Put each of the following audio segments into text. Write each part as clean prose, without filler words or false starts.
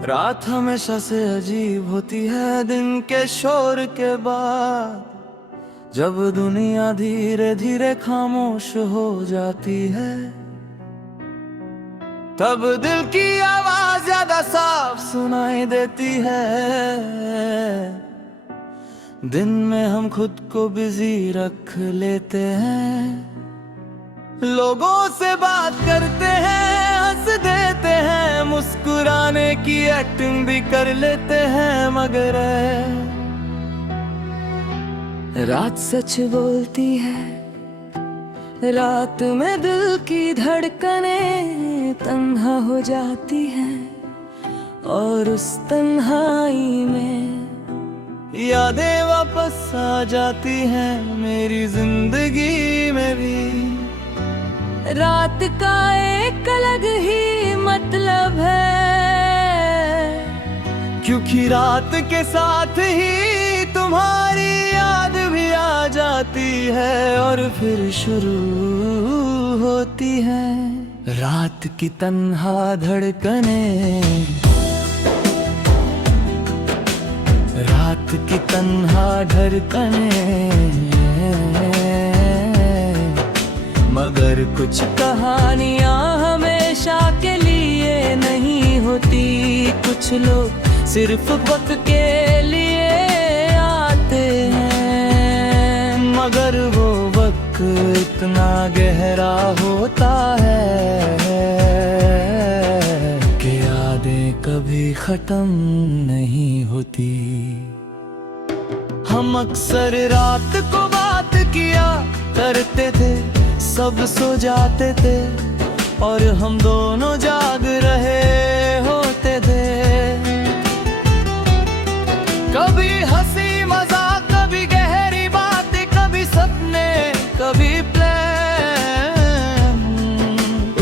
रात हमेशा से अजीब होती है दिन के शोर के बाद, जब दुनिया धीरे धीरे खामोश हो जाती है। तब दिल की आवाज ज्यादा साफ सुनाई देती है। दिन में हम खुद को बिजी रख लेते हैं, लोगों से बात करते हैं, हंस देते हैं, मुस्कुराने की एक्टिंग भी कर लेते हैं, मगर रात सच बोलती है। रात में दिल की धड़कनें तन्हा हो जाती हैं, और उस तन्हाई में यादें वापस आ जाती हैं मेरी जिंदगी में भी। रात का एक अलग ही मतलब है, क्योंकि रात के साथ ही तुम्हारी याद भी आ जाती है, और फिर शुरू होती है रात की तन्हा धड़कनें। रात की तन्हा धड़कनें, मगर कुछ कहानियां हमेशा के लिए नहीं होती। कुछ लोग सिर्फ वक्त के लिए आते हैं, मगर वो वक्त इतना गहरा होता है कि यादें कभी खत्म नहीं होती। हम अक्सर रात को बात किया करते थे, सब सो जाते थे और हम दोनों जाग रहे होते थे। कभी हंसी मजाक, कभी गहरी बातें, कभी सपने, कभी प्लान।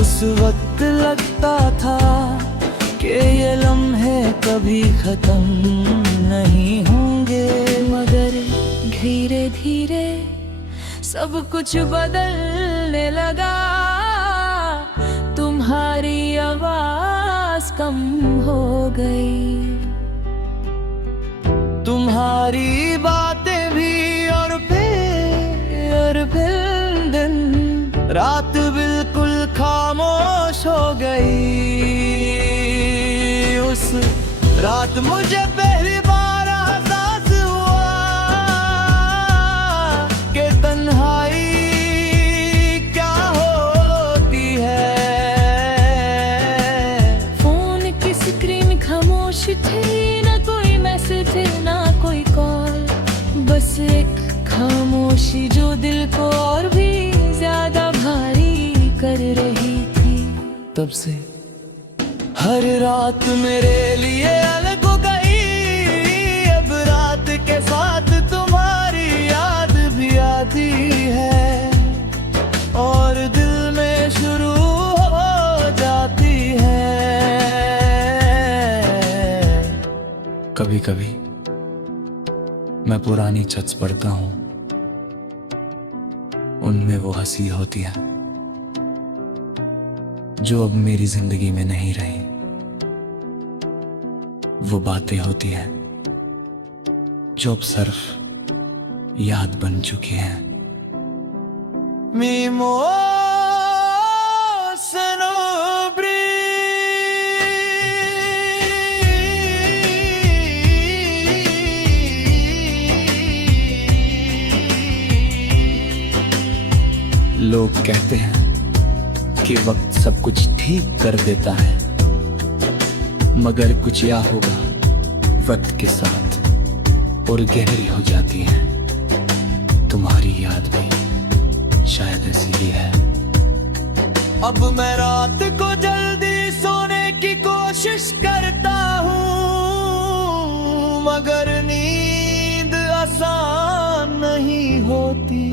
उस वक्त लगता था कि ये लम्हे कभी खत्म नहीं होंगे, मगर धीरे धीरे सब कुछ बदलने लगा। तुम्हारी आवाज कम हो गई, तुम्हारी बातें भी, और फिर दिन रात बिल्कुल खामोश हो गई। उस रात मुझे पहली बार एहसास हुआ कि तन्हाई क्या होती है। फोन की स्क्रीन खामोश थी, ना कोई मैसेज ना कोई कॉल, बस एक खामोशी जो दिल को और भी ज्यादा भारी कर रही थी। तब से हर रात मेरे लिए अलग हो गई। अब रात के साथ तुम्हारी याद भी आती है, और दिल में शुरू हो जाती है। कभी कभी मैं पुरानी चट्स पढ़ता हूँ, उनमें वो हंसी होती है जो अब मेरी जिंदगी में नहीं रही। वो बातें होती हैं जो अब सिर्फ याद बन चुकी हैं। लोग कहते हैं कि वक्त सब कुछ ठीक कर देता है, मगर कुछ या होगा वक्त के साथ और गहरी हो जाती है। तुम्हारी याद भी शायद ऐसी ही है। अब मैं रात को जल्दी सोने की कोशिश करता हूँ, मगर नींद आसान नहीं होती।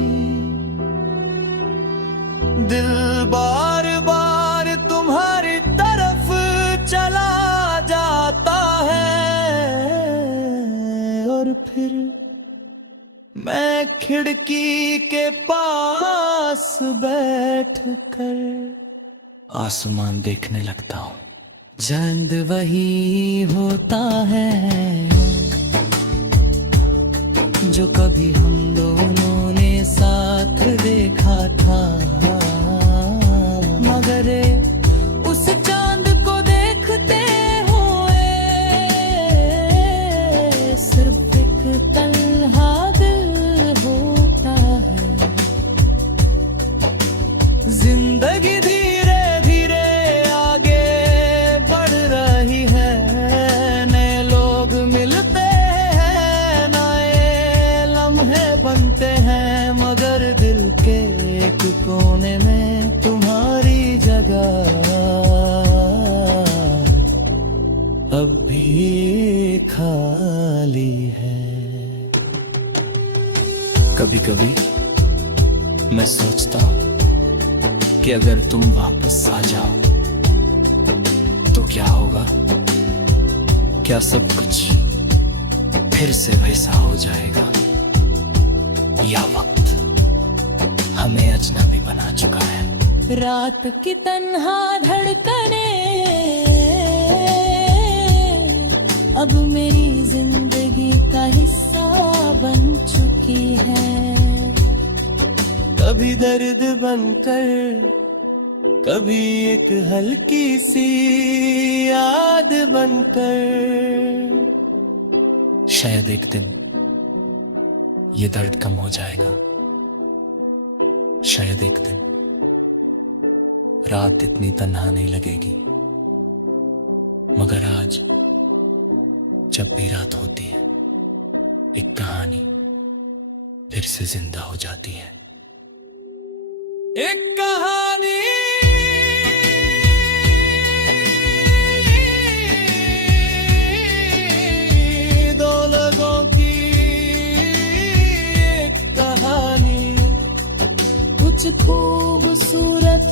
दिल बार बार तुम्हारी तरफ चला जाता है, और फिर मैं खिड़की के पास बैठकर आसमान देखने लगता हूँ, चांद वही होता है जो कभी हम दोनों ने साथ देखा था, मगर उस चांद को देखते हुए सिर्फ एक तन्हा दिल होता है। जिंदगी धीरे धीरे आगे बढ़ रही है, नए लोग मिलते हैं, नए लम्हे बनते हैं, मगर दिल के एक कोने में तुम्हारी जगह अब भी खाली है। कभी कभी मैं सोचता हूँ कि अगर तुम वापस आ जाओ तो क्या होगा, क्या सब कुछ फिर से वैसा हो जाएगा, या वक्त हमें अजनबी बना चुका है। रात की तन्हा धड़कने अब मेरी जिंदगी का हिस्सा बन चुकी है। कभी दर्द बनकर, कभी एक हल्की सी याद बनकर, शायद एक दिन ये दर्द कम हो जाएगा, शायद एक दिन रात इतनी तन्हा नहीं लगेगी, मगर आज जब भी रात होती है एक कहानी फिर से जिंदा हो जाती है। एक कहानी दो लोगों की, एक कहानी कुछ खूबसूरत